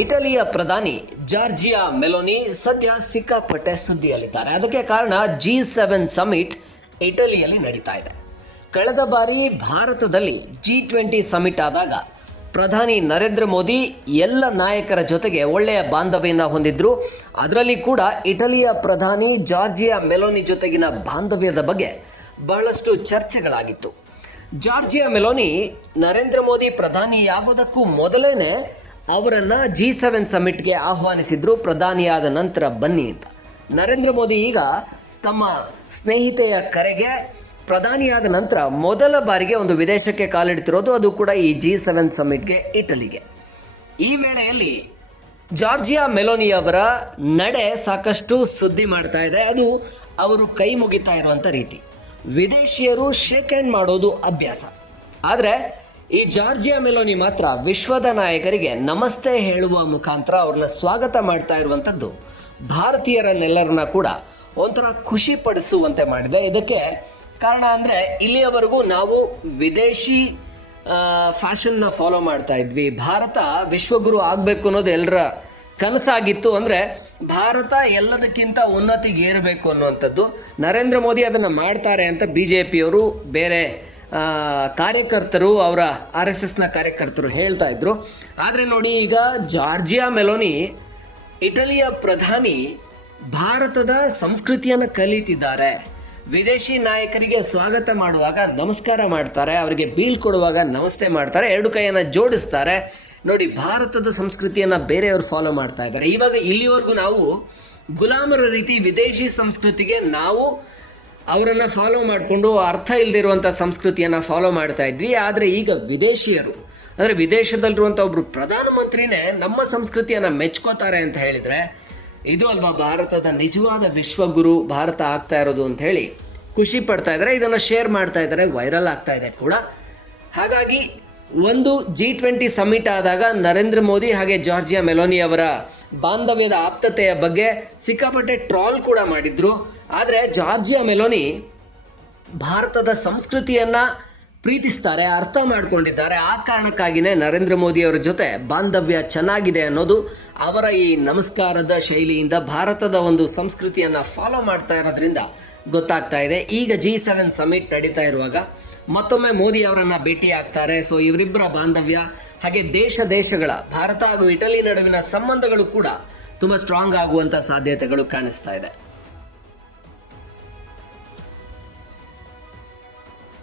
ಇಟಲಿಯ ಪ್ರಧಾನಿ Georgia Meloni ಸದ್ಯ ಸಿಕ್ಕಾಪಟ್ಟೆ ಸುದ್ದಿಯಲ್ಲಿದ್ದಾರೆ. ಅದಕ್ಕೆ ಕಾರಣ ಜಿ ಸೆವೆನ್ ಸಮಿಟ್ ಇಟಲಿಯಲ್ಲಿ ನಡೀತಾ ಇದೆ. ಕಳೆದ ಬಾರಿ ಭಾರತದಲ್ಲಿ ಜಿ ಟ್ವೆಂಟಿ ಸಮಿಟ್ ಆದಾಗ ಪ್ರಧಾನಿ ನರೇಂದ್ರ ಮೋದಿ ಎಲ್ಲ ನಾಯಕರ ಜೊತೆಗೆ ಒಳ್ಳೆಯ ಬಾಂಧವ್ಯನ ಹೊಂದಿದ್ರು. ಅದರಲ್ಲಿ ಕೂಡ ಇಟಲಿಯ ಪ್ರಧಾನಿ ಜಾರ್ಜಿಯಾ ಮೆಲೋನಿ ಜೊತೆಗಿನ ಬಾಂಧವ್ಯದ ಬಗ್ಗೆ ಬಹಳಷ್ಟು ಚರ್ಚೆಗಳಾಗಿತ್ತು. ಜಾರ್ಜಿಯಾ ಮೆಲೋನಿ ನರೇಂದ್ರ ಮೋದಿ ಪ್ರಧಾನಿಯಾಗೋದಕ್ಕೂ ಮೊದಲೇನೆ ಅವರನ್ನ ಜಿ ಸೆವೆನ್ ಸಮಿಟ್ಗೆ ಆಹ್ವಾನಿಸಿದ್ರು ಪ್ರಧಾನಿಯಾದ ನಂತರ ಬನ್ನಿ ಅಂತ. ನರೇಂದ್ರ ಮೋದಿ ಈಗ ತಮ್ಮ ಸ್ನೇಹಿತೆಯ ಕರೆಗೆ ಪ್ರಧಾನಿಯಾದ ನಂತರ ಮೊದಲ ಬಾರಿಗೆ ಒಂದು ವಿದೇಶಕ್ಕೆ ಕಾಲಿಡ್ತಿರೋದು, ಅದು ಕೂಡ ಈ ಜಿ ಸೆವೆನ್ ಸಮಿಟ್ಗೆ ಇಟಲಿಗೆ. ಈ ವೇಳೆಯಲ್ಲಿ ಜಾರ್ಜಿಯಾ ಮೆಲೋನಿ ಅವರ ನಡೆ ಸಾಕಷ್ಟು ಸುದ್ದಿ ಮಾಡ್ತಾ ಇದೆ. ಅದು ಅವರು ಕೈ ಮುಗಿತಾ ಇರುವಂತ ರೀತಿ. ವಿದೇಶಿಯರು ಶೇಕ್ ಹ್ಯಾಂಡ್ ಮಾಡೋದು ಅಭ್ಯಾಸ. ಆದರೆ ಈ ಜಾರ್ಜಿಯಾ ಮೆಲೋನಿ ಮಾತ್ರ ವಿಶ್ವದ ನಾಯಕರಿಗೆ ನಮಸ್ತೆ ಹೇಳುವ ಮುಖಾಂತರ ಅವ್ರನ್ನ ಸ್ವಾಗತ ಮಾಡ್ತಾ ಇರುವಂಥದ್ದು. ಭಾರತೀಯರನ್ನೆಲ್ಲರನ್ನ ಕೂಡ ಒಂಥರ ಖುಷಿ ಪಡಿಸುವಂತೆ ಮಾಡಿದೆ. ಇದಕ್ಕೆ ಕಾರಣ ಅಂದರೆ ಇಲ್ಲಿಯವರೆಗೂ ನಾವು ವಿದೇಶಿ ಫ್ಯಾಷನ್ನ ಫಾಲೋ ಮಾಡ್ತಾ ಇದ್ವಿ. ಭಾರತ ವಿಶ್ವಗುರು ಆಗಬೇಕು ಅನ್ನೋದು ಎಲ್ಲರ ಕನಸಾಗಿತ್ತು ಅಂದರೆ ಭಾರತ ಎಲ್ಲದಕ್ಕಿಂತ ಉನ್ನತಿಗೆ ಏರಬೇಕು ಅನ್ನುವಂಥದ್ದು. ನರೇಂದ್ರ ಮೋದಿ ಅದನ್ನು ಮಾಡ್ತಾರೆ ಅಂತ ಬಿ ಜೆ ಪಿಯವರು ಬೇರೆ ಕಾರ್ಯಕರ್ತರು, ಅವರ ಆರ್ ಎಸ್ ಎಸ್ನ ಕಾರ್ಯಕರ್ತರು ಹೇಳ್ತಾ ಇದ್ರು. ಆದರೆ ನೋಡಿ, ಈಗ ಜಾರ್ಜಿಯಾ ಮೆಲೋನಿ, ಇಟಲಿಯ ಪ್ರಧಾನಿ ಭಾರತದ ಸಂಸ್ಕೃತಿಯನ್ನು ಕಲಿತಿದ್ದಾರೆ. ವಿದೇಶಿ ನಾಯಕರಿಗೆ ಸ್ವಾಗತ ಮಾಡುವಾಗ ನಮಸ್ಕಾರ ಮಾಡ್ತಾರೆ, ಅವರಿಗೆ ಬೀಳ್ಕೊಡುವಾಗ ನಮಸ್ತೆ ಮಾಡ್ತಾರೆ, ಎರಡು ಕೈಯನ್ನು ಜೋಡಿಸ್ತಾರೆ. ನೋಡಿ, ಭಾರತದ ಸಂಸ್ಕೃತಿಯನ್ನು ಬೇರೆಯವರು ಫಾಲೋ ಮಾಡ್ತಾ ಇದ್ದಾರೆ. ಇವಾಗ ಇಲ್ಲಿವರೆಗೂ ನಾವು ಗುಲಾಮರ ರೀತಿ ವಿದೇಶಿ ಸಂಸ್ಕೃತಿಗೆ ನಾವು ಅವರನ್ನ ಫಾಲೋ ಮಾಡಿಕೊಂಡು ಅರ್ಥ ಇಲ್ಲದಿರುವಂಥ ಸಂಸ್ಕೃತಿಯನ್ನು ಫಾಲೋ ಮಾಡ್ತಾ ಇದ್ವಿ. ಆದರೆ ಈಗ ವಿದೇಶಿಯರು, ಅಂದರೆ ವಿದೇಶದಲ್ಲಿರುವಂಥ ಒಬ್ಬರು ಪ್ರಧಾನಮಂತ್ರಿನೇ ನಮ್ಮ ಸಂಸ್ಕೃತಿಯನ್ನು ಮೆಚ್ಕೋತಾರೆ ಅಂತ ಹೇಳಿದರೆ, ಇದು ಅಲ್ವಾ ಭಾರತದ ನಿಜವಾದ ವಿಶ್ವಗುರು ಭಾರತ ಆಗ್ತಾ ಇರೋದು ಅಂತ ಹೇಳಿ ಖುಷಿ ಪಡ್ತಾ ಇದ್ದಾರೆ. ಇದನ್ನು ಶೇರ್ ಮಾಡ್ತಾ ಇದ್ದಾರೆ ವೈರಲ್ ಆಗ್ತಾ ಇದೆ ಕೂಡ. ಹಾಗಾಗಿ ಒಂದು ಜಿ ಟ್ವೆಂಟಿ ಸಮಿಟ್ ಆದಾಗ ನರೇಂದ್ರ ಮೋದಿ ಹಾಗೆ ಜಾರ್ಜಿಯಾ ಮೆಲೋನಿ ಅವರ ಬಾಂಧವ್ಯದ ಆಪ್ತತೆಯ ಬಗ್ಗೆ ಸಿಕ್ಕಾಪಟ್ಟೆ ಟ್ರಾಲ್ ಕೂಡ ಮಾಡಿದ್ರು. ಆದರೆ ಜಾರ್ಜಿಯಾ ಮೆಲೋನಿ ಭಾರತದ ಸಂಸ್ಕೃತಿಯನ್ನ ಪ್ರೀತಿಸ್ತಾರೆ, ಅರ್ಥ ಮಾಡಿಕೊಂಡಿದ್ದಾರೆ. ಆ ಕಾರಣಕ್ಕಾಗಿನೇ ನರೇಂದ್ರ ಮೋದಿ ಅವರ ಜೊತೆ ಬಾಂಧವ್ಯ ಚೆನ್ನಾಗಿದೆ ಅನ್ನೋದು ಅವರ ಈ ನಮಸ್ಕಾರದ ಶೈಲಿಯಿಂದ ಭಾರತದ ಒಂದು ಸಂಸ್ಕೃತಿಯನ್ನು ಫಾಲೋ ಮಾಡ್ತಾ ಇರೋದ್ರಿಂದ ಗೊತ್ತಾಗ್ತಾ ಇದೆ. ಈಗ ಜಿ ಸೆವೆನ್ ಸಮಿಟ್ ನಡೀತಾ ಇರುವಾಗ ಮತ್ತೊಮ್ಮೆ ಮೋದಿ ಅವರನ್ನು ಭೇಟಿ ಆಗ್ತಾರೆ ಸೊ ಇವರಿಬ್ಬರ ಬಾಂಧವ್ಯ ಹಾಗೆ ದೇಶ ದೇಶಗಳ, ಭಾರತ ಹಾಗೂ ಇಟಲಿ ನಡುವಿನ ಸಂಬಂಧಗಳು ಕೂಡ ತುಂಬ ಸ್ಟ್ರಾಂಗ್ ಆಗುವಂಥ ಸಾಧ್ಯತೆಗಳು ಕಾಣಿಸ್ತಾ ಇದೆ.